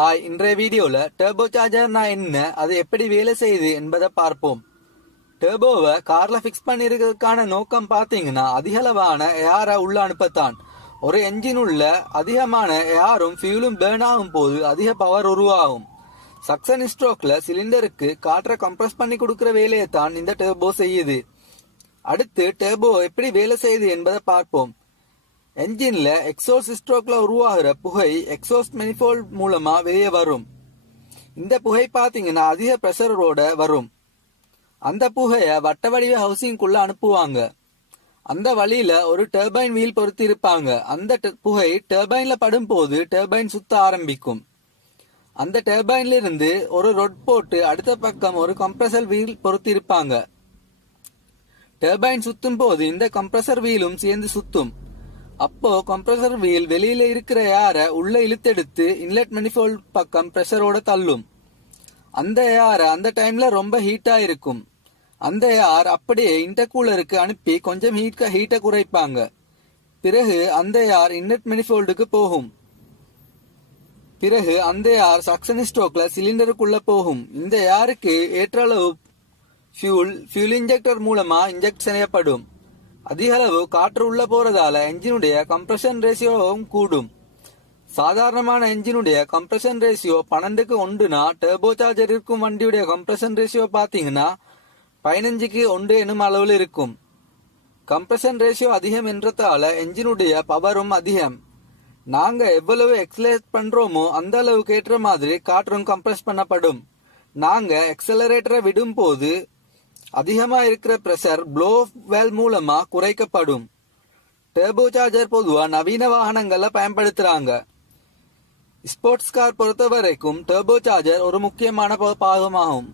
Hi, இன்றைய வீடியோல turbo சார்ஜர்னா என்ன, அது எப்படி வேலை செய்யுது என்பதை பார்ப்போம். டர்போவை கார்ல பிக்ஸ் பண்ணிருக்கிறதுக்கான நோக்கம் பாத்தீங்கன்னா அதிகளவான ஏரை உள்ள அனுப்பத்தான். ஒரு என்ஜின் உள்ள அதிகமான ஏரும் ஃபியூலும் பேர்ன் ஆகும் போது அதிக பவர் உருவாகும். சக்சன் ஸ்ட்ரோக்ல சிலிண்டருக்கு காற்றை கம்ப்ரஸ் பண்ணி கொடுக்கிற வேலையை தான் இந்த டர்போ செய்யுது. அடுத்து டர்போ எப்படி வேலை செய்யுது என்பதை பார்ப்போம். என்ஜின்ல எக்ஸாஸ்ட் ஸ்ட்ரோக்ல உருவாகிற புகை எக்ஸாஸ்ட் மெனிஃபோல்ட் மூலமா வெளியே வரும். இந்த புகை பாத்தீங்கன்னா அதிக பிரஷரோட வரும். அந்த புகைய வட்ட வடிவ ஹவுசிங்குள்ள அனுப்புவாங்க. அந்த வழியில ஒரு டர்பைன் வீல் பொருத்தி இருப்பாங்க. அந்த புகை டர்பைன்ல படும் போது டர்பைன் சுத்த ஆரம்பிக்கும். அந்த டர்பைன்ல இருந்து ஒரு ரொட் போட்டு அடுத்த பக்கம் ஒரு கம்ப்ரஸர் வீல் பொருத்தி இருப்பாங்க. டர்பைன் சுத்தும் போது இந்த கம்ப்ரஸர் வீலும் சேர்ந்து சுத்தும். அப்போ கம்ப்ரஸர் வீல் வெளியில இருக்கிற ஏரை உள்ள இழுத்தெடுத்து இன்லெட் மனிஃபோல்ட் பக்கம் பிரஷரோட தள்ளும். அந்த ஏர் அந்த டைம்ல ரொம்ப ஹீட்டா இருக்கும். அந்த ஏர் அப்படியே இன்டர்கூலருக்கு அனுப்பி கொஞ்சம் ஹீட்டை குறைப்பாங்க. பிறகு அந்த ஏர் இன்லெட் மனிஃபோல்டுக்கு போகும். பிறகு அந்த ஏர் சக்சன் ஸ்ட்ரோக்ல சிலிண்டருக்குள்ள போகும். இந்த ஏருக்கு ஏற்ற அளவு ஃபியூல் இன்ஜெக்டர் மூலமா இன்ஜெக்ட் செய்யப்படும். அதிக அளவு காற்று உள்ள போறதால என்ஜினுடைய கம்ப்ரஷன் ரேஷியோவும் கூடும். சாதாரணமான என்ஜினுடைய கம்ப்ரஷன் ரேஷியோ 12க்கு 1னா டர்போ சார்ஜர் இருக்கும் வண்டியுடைய கம்ப்ரஷன் ரேஷியோ பாத்தீங்கன்னா 15க்கு 1 எனும் அளவில் இருக்கும். கம்ப்ரஷன் ரேஷியோ அதிகம் என்றதால என்ஜினுடைய பவரும் அதிகம். நாங்க எவ்வளவு எக்ஸலரேட் பண்றோமோ அந்த அளவுக்கு ஏற்ற மாதிரி காற்றும் கம்ப்ரஸ் பண்ணப்படும். நாங்க எக்ஸலரேட்டரை விடும் போது அதிகமா இருக்கிற பிரஷர் ப்ளோ வேல் மூலமா குறைக்கப்படும். டர்போ சார்ஜர் பொதுவா நவீன வாகனங்கள்ல பயன்படுத்துறாங்க. ஸ்போர்ட்ஸ் கார் பொறுத்த வரைக்கும் டர்போ சார்ஜர் ஒரு முக்கியமான பாகமாகும்.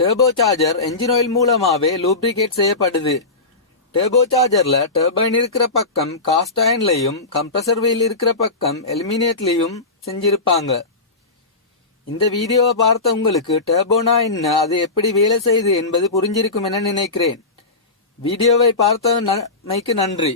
டர்போ சார்ஜர் என்ஜின் ஆயில் மூலமாவே லூப்ரிகேட் செய்யப்படுது. டர்போ சார்ஜர்ல டர்பைன் இருக்கிற பக்கம் காஸ்ட் அயன்லயும் கம்ப்ரஸர் வீல் இருக்கிற பக்கம் அலுமினியத்திலையும் செஞ்சிருப்பாங்க. இந்த வீடியோவை பார்த்த உங்களுக்கு டர்போனா என்ன, அது எப்படி வேலை செய்யுது என்பது புரிஞ்சிருக்கும் என நினைக்கிறேன். வீடியோவை பார்த்தமைக்கு நன்றி.